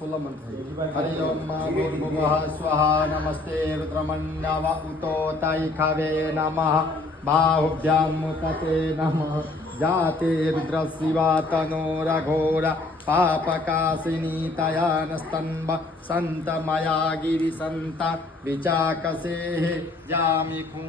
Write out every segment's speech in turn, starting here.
16 मंत्र है। हरि ओम भूर्भुवः स्वः नमस्ते रुद्रमण्डव उतो तैखवे नमः बाहुभ्यां तते नमः जाते रुद्रशिवा तनोरघोर पापकाशिनी तया नस्तन्व संत मया गिरिसंत विचाकसे जामिकुं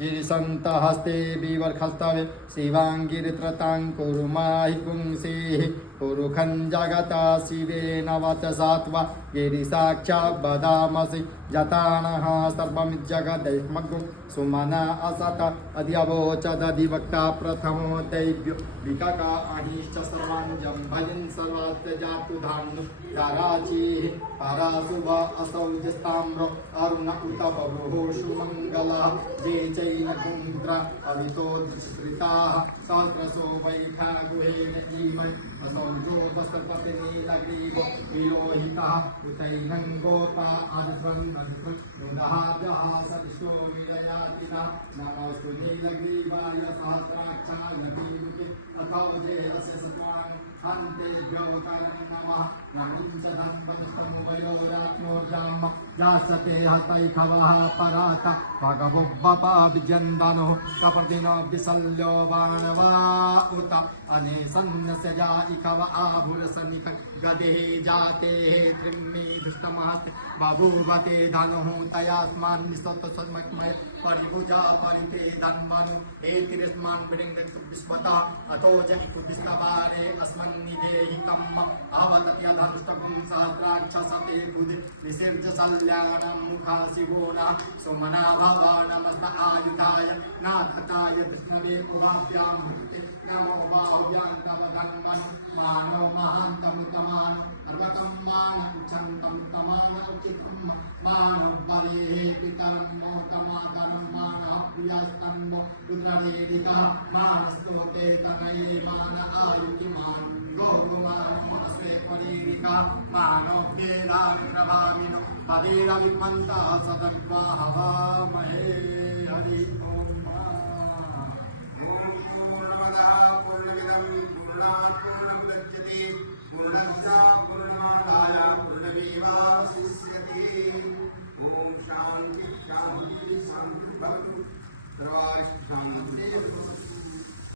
गिरिसंत हस्ते विवर्खस्तवे शिवांगिरित्रतां कुरुमाहि पुंसेः पुरुखं जगता शिवेन वचसात्वा गिरिसाक्षात् वदामसि जतानः सर्वमिज्जगदैर्मग्गुं सुमना असत अद्यवोचदधिवक्ता प्रथमो दैव्यो विकका अहिश्च सर्वाञ्जं भजन् सर्वस्य जातु धान्नु दाराचीः परासुव असौ जस्ताम्रो अरुण उत बभुः सुमङ्गलः जे चैन कुन्द्र अवितो श्रिताः सहस्रशो वैखा गुहेन इमै असौजो वसपतिनीलग्रीवो विलोहितः उतैनं गोपा अध्वन् नुदहार्यः सरिषो विरयातिनः नमोऽस्तु नीलग्रीवाय सहस्राक्षाय धीमहि तथौजे अस्य सत्वान् अन्तेभ्यो नमः नमिं च धन्वस्तमुमयोरात्मोर्जां यासते हतैखवः परात भगवुब्बपा विजन्दनो कपर्दिनो विसल्यो बाणवा उत अनेसन्नस्य जा इखव आभुरसनिक गदे जाते त्रिम्मी दुष्टमहत् बभूवते धनुः तयास्मान् निस्तत्सन्मय परिभुजा परिते धन्वनु एतिरस्मान् विरिङ्गतु विस्मतः अतो च इकुदिस्तवारे अस्मन्निदेहि कम्म आवतत्य धनुष्टपुं सहस्राक्षसते बुध विसर्ज सल्यानं मुखा शिवो न सुमना भव नमस्त आयुधाय नाथताय कृष्णवे उभाभ्यां भक्ति नमो बाहुभ्यां तव धन्वनु मानो महान्तमुत्तमान् अर्वतं मान उच्चन्तं तमान उचितं मान बले पितं मोदमातरं मान अप्रियस्तन्वो रुद्रवेदिकः मान स्तोते तनये मान आयुतिमान् गोगुमानस्वे परीरिका मानो वेदाग्रभामिनो पदेरविपन्तः सदग्वा हवामहे हरि ओम पूर्णमदः पूर्णमिदं पूर्णात् पूर्णमुदच्यते पूर्णस्य पूर्णमादाय पूर्णमेवावशिष्यते ओम शांति शांति शांति भवतु सर्वारिष्ट शांति।